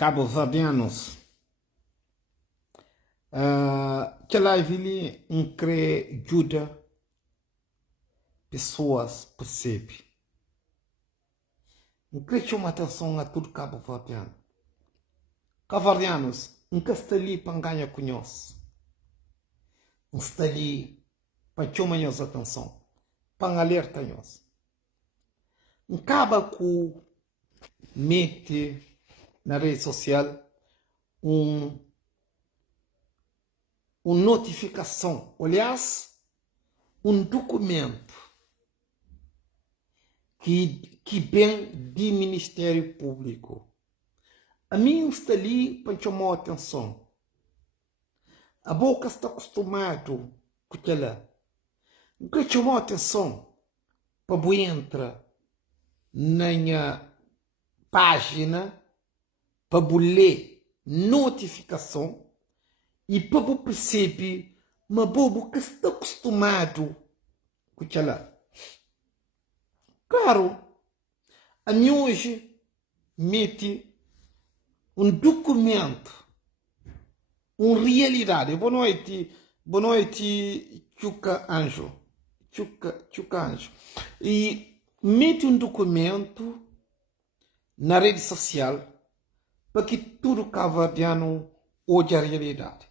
cabo-verdianos, que lá vili ajuda pessoas percebe. Chama atenção a tudo cabo-verdiano. Cabo-verdianos, nunca está ali para ganhar conhece. Não está ali para chamar nossa atenção, para alertar nós. Acaba com mete na rede social uma notificação, aliás, documento que vem do Ministério Público. A mim está ali para chamar a atenção. A boca está acostumado com aquela. Nunca chamou a atenção para eu entrar na minha página, para eu ler notificação e para eu perceber, mas bobo que está acostumado com aquela. Claro, a mim hoje mete documento, uma realidade. Boa noite, Chuca Anjo. Chuca Anjo. E mete documento na rede social para que tudo cabo-verdiano olhe a realidade.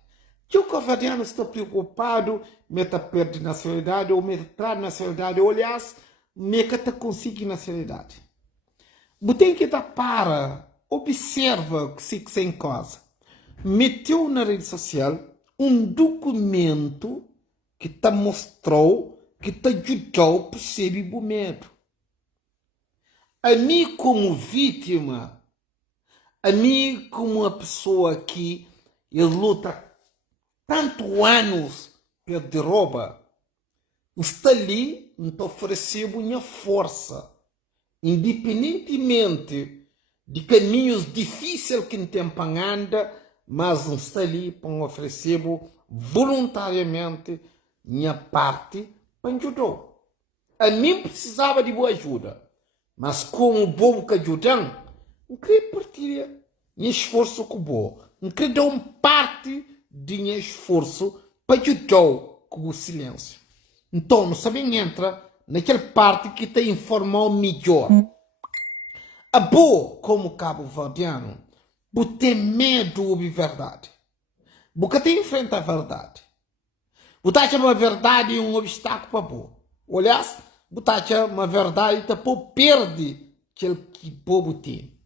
Que o cabo-verdiano está preocupado, meta perde nacionalidade ou meta traz nacionalidade, ou aliás, meta conseguir nacionalidade. Você tem que dar para, observa o que se em casa. Meteu na rede social documento que te mostrou, que te ajudou a perceber o medo. A mim como vítima, a mim como uma pessoa que luta tanto anos pela derruba, está ali, então ofereceu minha força, independentemente de caminhos difíceis que não tem para andar, mas não está ali para oferecer voluntariamente minha parte para ajudar. A mim precisava de boa ajuda, mas como o bobo que ajudam, não queria partilhar meu esforço com o bobo, não queria dar uma parte de meu esforço para ajudar com o silêncio. Então, não sabem entra naquela parte que te informou melhor. A boa, como cabo-verdiano, você tem medo de verdade. Você tem enfrenta a verdade. Você acha uma verdade um obstáculo para boa. Aliás, você acha uma verdade que perde aquele que o povo tem.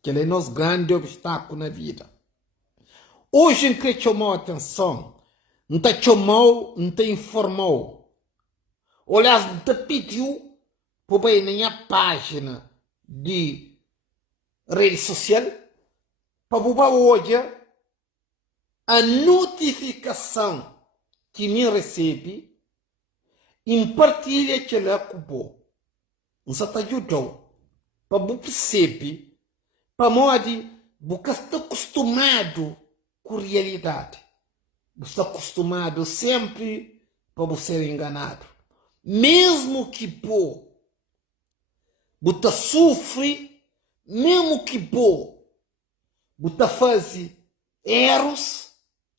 Que é o nosso grande obstáculo na vida. Hoje, em que chamou a atenção, não te chamou, não te informou. Aliás, não te pediu para ir na minha página de rede social para você hoje a notificação que me recebe e partilha aquela com você. Você te ajudou para você perceber para modo você está acostumado com a realidade. Você está acostumado sempre para você ser enganado. Mesmo que você sofre, mesmo que você faz erros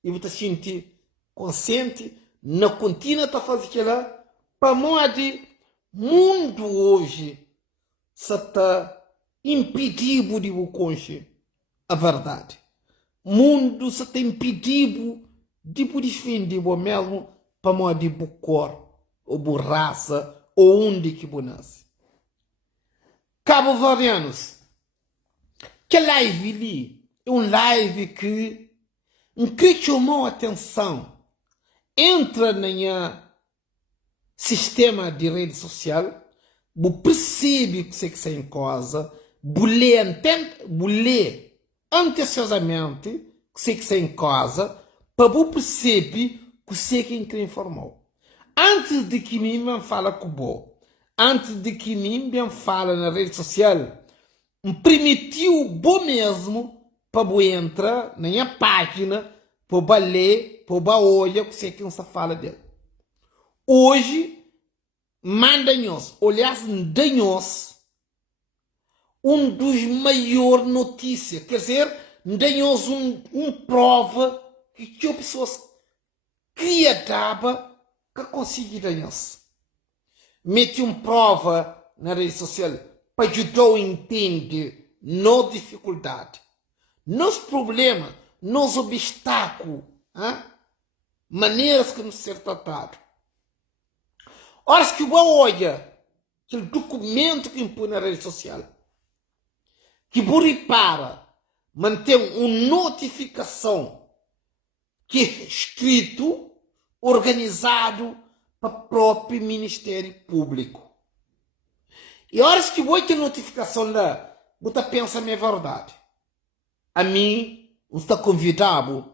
e você se sente consciente, não continua a fazer aquilo, para modo mundo hoje está impedido de você conhecer a verdade. Mundo se tem impedido de defender o mesmo para modo de cor, ou raça, ou onde que você nasce. Cabo-verdianos, que live ali é live que chamou a atenção. Entra no sistema de rede social, você percebe que você em casa, você lê anteciosamente que você em casa, para você perceber que você que informou. Antes de que mim fala com você, antes de que mim fala na rede social, permitiu bom mesmo para você entrar na minha página, para você ler, para você olhar o que você que fala dele. Hoje, manda-nos, aliás, dá-nos um dos maiores notícias. Quer dizer, demos prova que a pessoa queria dar para conseguir ganhar-se. Mete prova na rede social para ajudar a entender nos dificuldade, nos problemas, nos obstáculos, maneiras que nos ser tratado. Ora, que você olha aquele documento que impõe na rede social, que você repara, mantém uma notificação que é escrito, organizado para o próprio Ministério Público. E horas que você tem notificação lá, você pensa que é verdade. A mim, você está convidado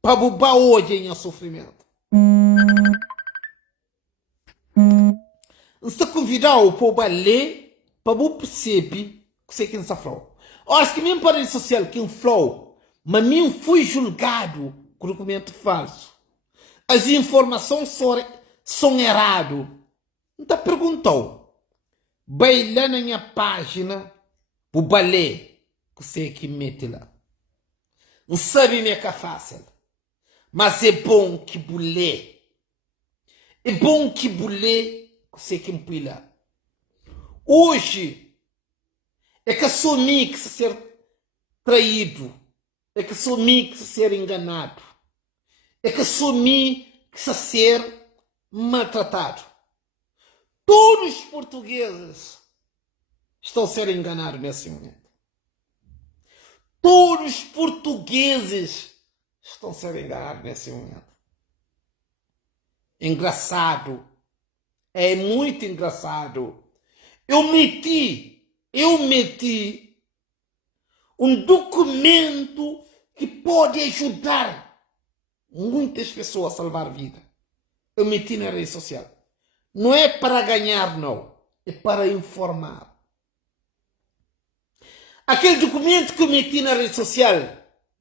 para bobar hoje em sofrimento. Você está convidado para ler, para você perceber que você quem está falando. Horas que mesmo para a rede social, quem falou, mas mim fui julgado com documento falso. As informações são erradas. Então perguntou, vai lá na minha página, o balé que você que mete lá. Não sabe me que é fácil, mas é bom que bulé. É bom que bulé que você que põe lá. Hoje é que assumi que se ser traído, é que assumi que se ser enganado, é que assumi que se ser maltratado. Todos os portugueses estão a ser enganados nesse momento. Todos os portugueses estão a ser enganados nesse momento. Engraçado. É muito engraçado. Eu meti um documento que pode ajudar muitas pessoas a salvar a vida. Eu meti na rede social. Não é para ganhar, não. É para informar. Aquele documento que eu meti na rede social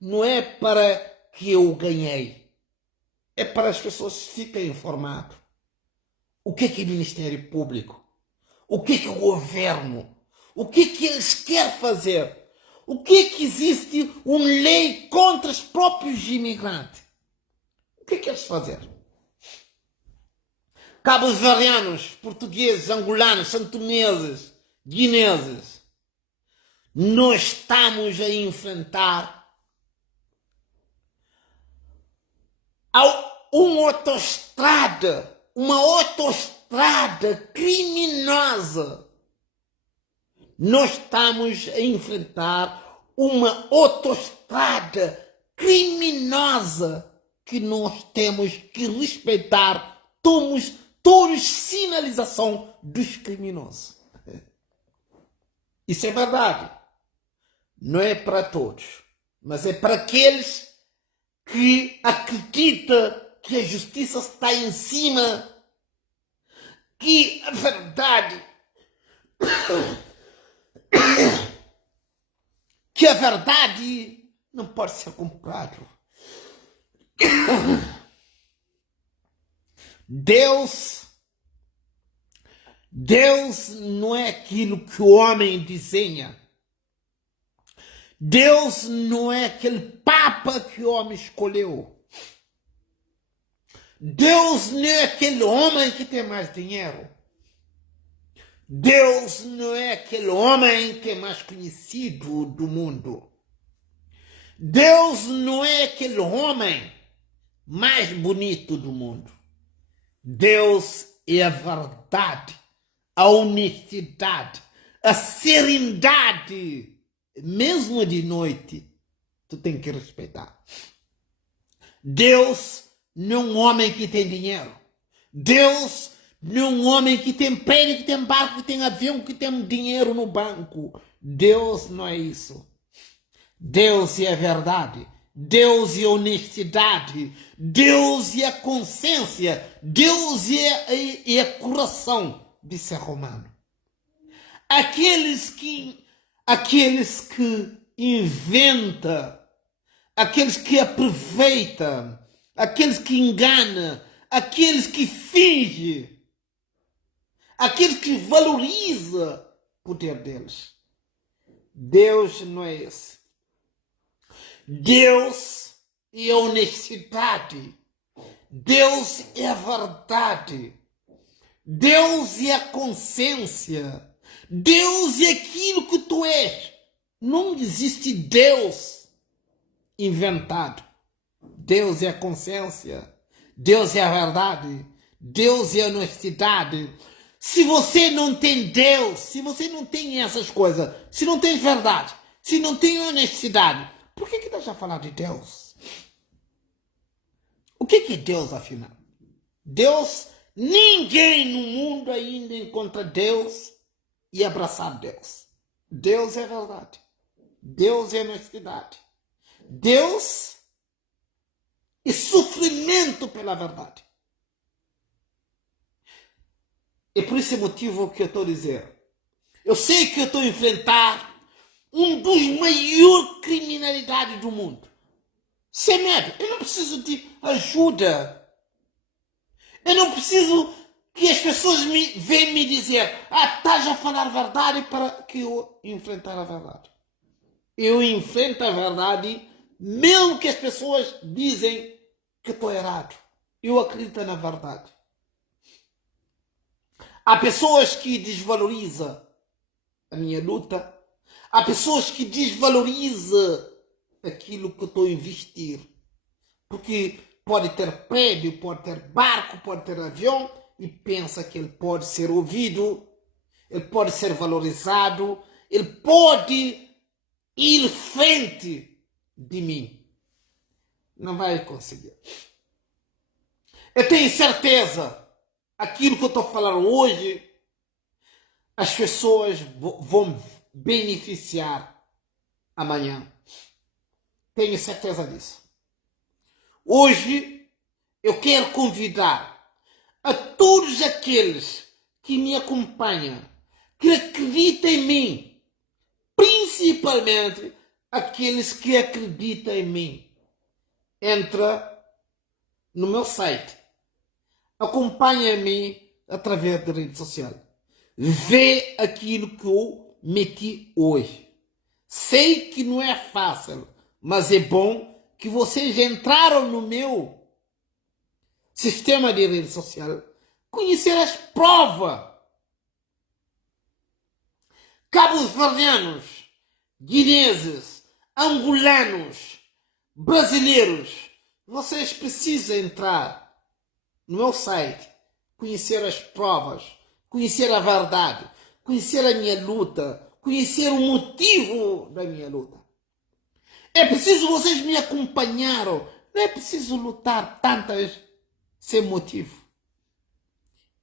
não é para que eu ganhei. É para as pessoas ficarem informadas. O que é o Ministério Público? O que é o governo? O que eles querem fazer? O que existe uma lei contra os próprios imigrantes? O que eles fazem? Cabo-verdianos, portugueses, angolanos, santomeses, guineses. Nós estamos a enfrentar uma autoestrada criminosa. Nós estamos a enfrentar uma autoestrada criminosa que nós temos que respeitar. Todos sinalização dos criminosos. Isso é verdade. Não é para todos, mas é para aqueles que acreditam que a justiça está em cima, que a verdade não pode ser comprado. Deus não é aquilo que o homem desenha. Deus não é aquele papa que o homem escolheu. Deus não é aquele homem que tem mais dinheiro. Deus não é aquele homem que é mais conhecido do mundo. Deus não é aquele homem mais bonito do mundo. Deus é a verdade, a honestidade, a serenidade. Mesmo de noite, tu tem que respeitar. Deus não é um homem que tem dinheiro. Deus não é um homem que tem prédio, que tem barco, que tem avião, que tem dinheiro no banco. Deus não é isso. Deus é a verdade. Deus é a honestidade. Deus é a consciência. Deus é a coração de ser humano. Aqueles que inventam, aqueles que aproveitam, aqueles que enganam, aqueles que fingem, aqueles que valorizam o poder deles. Deus não é esse. Deus é honestidade. Deus é a verdade. Deus é a consciência. Deus é aquilo que tu és. Não existe Deus inventado. Deus é a consciência. Deus é a verdade. Deus é a honestidade. Se você não tem Deus, se você não tem essas coisas, se não tem verdade, se não tem honestidade, por que estás a falar de Deus? O que é Deus, afinal? Deus, ninguém no mundo ainda encontra Deus e abraçar Deus. Deus é verdade. Deus é honestidade. Deus é sofrimento pela verdade. É por esse motivo que eu estou a dizer. Eu sei que eu estou a enfrentar um dos maiores criminalidades do mundo. Sem medo. Eu não preciso de ajuda. Eu não preciso que as pessoas venham me dizer: estás a falar a verdade, para que eu enfrentar a verdade. Eu enfrento a verdade, mesmo que as pessoas dizem que estou errado. Eu acredito na verdade. Há pessoas que desvalorizam a minha luta. Há pessoas que desvalorizam aquilo que eu estou a investir. Porque pode ter prédio, pode ter barco, pode ter avião e pensa que ele pode ser ouvido, ele pode ser valorizado, ele pode ir frente de mim. Não vai conseguir. Eu tenho certeza, aquilo que eu estou falando hoje, as pessoas vão beneficiar amanhã. Tenho certeza disso. Hoje eu quero convidar a todos aqueles que me acompanham, que acreditam em mim, principalmente aqueles que acreditam em mim. Entra no meu site, acompanha-me através da rede social, vê aquilo que eu meti hoje. Sei que não é fácil, mas é bom que vocês entraram no meu sistema de rede social, conhecer as provas. Cabo-verdianos, guineenses, angolanos, brasileiros, vocês precisam entrar no meu site, conhecer as provas, conhecer a verdade, conhecer a minha luta, conhecer o motivo da minha luta. É preciso vocês me acompanharam. Não é preciso lutar tantas sem motivo.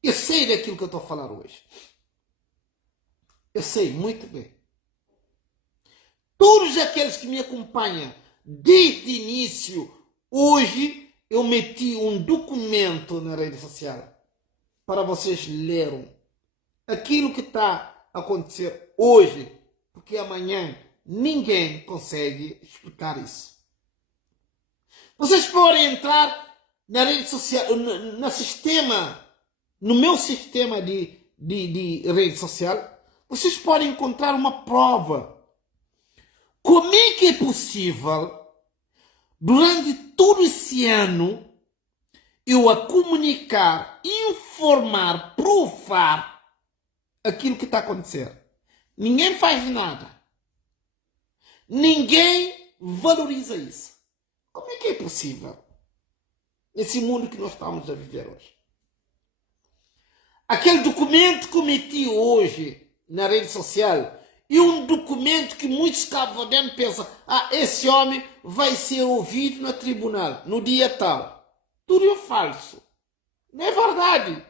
Eu sei daquilo que eu estou a falar hoje. Eu sei muito bem. Todos aqueles que me acompanham desde o início, hoje eu meti um documento na rede social para vocês lerem aquilo que está a acontecer hoje, porque amanhã ninguém consegue explicar isso. Vocês podem entrar na rede social, no meu sistema de rede social, vocês podem encontrar uma prova. Como é que é possível, durante todo esse ano, eu a comunicar, informar, provar aquilo que está a acontecer? Ninguém faz nada. Ninguém valoriza isso. Como é que é possível? Nesse mundo que nós estamos a viver hoje. Aquele documento que eu meti hoje na rede social é um documento que muitos cabo-verdianos pensam: esse homem vai ser ouvido no tribunal no dia tal. Tudo é falso. Não é verdade.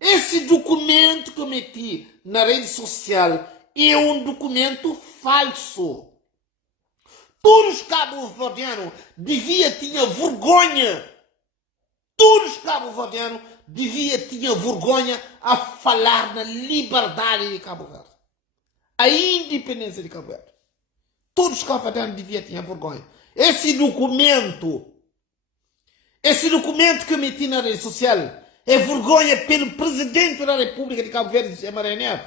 Esse documento que eu meti na rede social é um documento falso. Todos os cabo-verdianos deviam ter vergonha. Todos os cabo-verdianos deviam ter vergonha a falar na liberdade de Cabo Verde. A independência de Cabo Verde. Todos os cabo-verdianos deviam ter vergonha. Esse documento que eu meti na rede social é vergonha pelo presidente da República de Cabo Verde, José Maria Neves.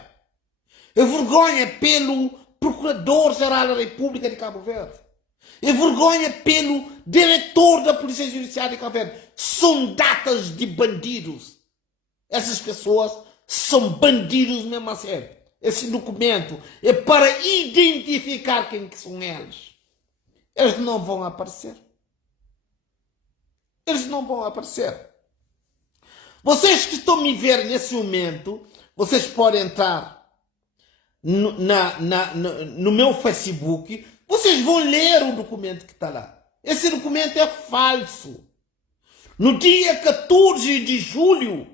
É vergonha pelo Procurador-Geral da República de Cabo Verde. É vergonha pelo diretor da Polícia Judiciária de Cabo Verde. São datas de bandidos. Essas pessoas são bandidos mesmo a sério. Esse documento é para identificar quem que são eles. Eles não vão aparecer. Eles não vão aparecer. Vocês que estão me ver nesse momento, vocês podem entrar no meu Facebook, vocês vão ler o documento que está lá. Esse documento é falso. No dia 14 de julho,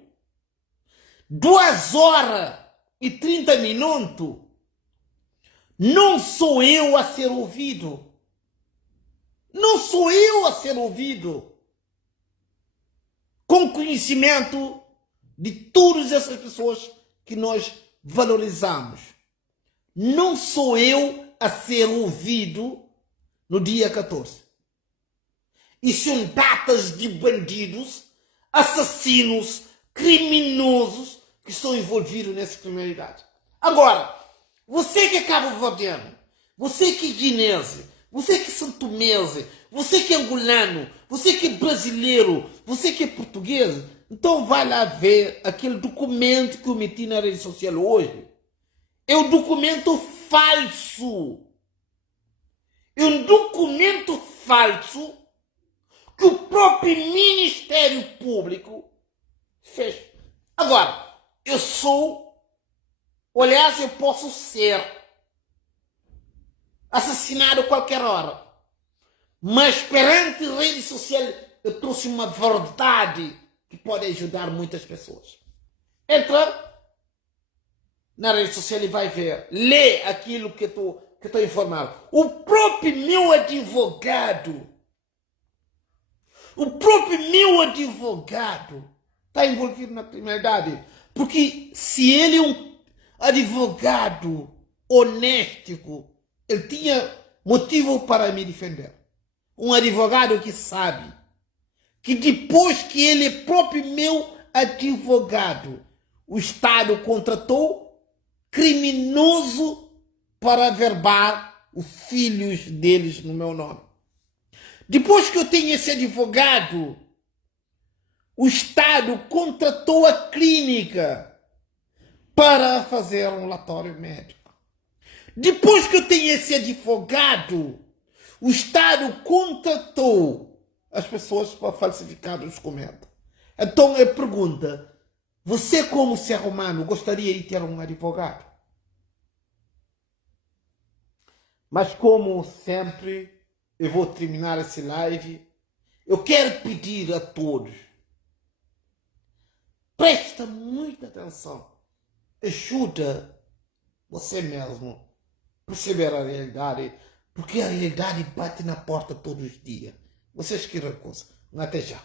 2h30, não sou eu a ser ouvido. Não sou eu a ser ouvido. Com conhecimento de todas essas pessoas que nós valorizamos. Não sou eu a ser ouvido no dia 14. E são datas de bandidos, assassinos, criminosos que estão envolvidos nessa criminalidade. Agora, você que é cabo-verdiano, você que é guinense, você que é santomense, você que é angolano, você que é brasileiro, você que é português, então vai lá ver aquele documento que eu meti na rede social hoje. É um documento falso. É um documento falso que o próprio Ministério Público fez. Agora, eu posso ser assassinado a qualquer hora. Mas perante a rede social, eu trouxe uma verdade que pode ajudar muitas pessoas. Entra na rede social e vai ver, lê aquilo que estou informando. O próprio meu advogado está envolvido na criminalidade. Porque se ele é um advogado honesto, ele tinha motivo para me defender. Um advogado que sabe que depois que ele é próprio meu advogado, o Estado contratou criminoso para verbar os filhos deles no meu nome. Depois que eu tenho esse advogado, o Estado contratou a clínica para fazer um relatório médico. Depois que eu tenho esse advogado, o Estado contratou as pessoas para falsificar os documentos. Então eu pergunto, você como ser humano gostaria de ter um advogado? Mas como sempre, eu vou terminar esse live. Eu quero pedir a todos, presta muita atenção. Ajuda você mesmo a perceber a realidade, porque a realidade bate na porta todos os dias. Vocês que recusam. Até já.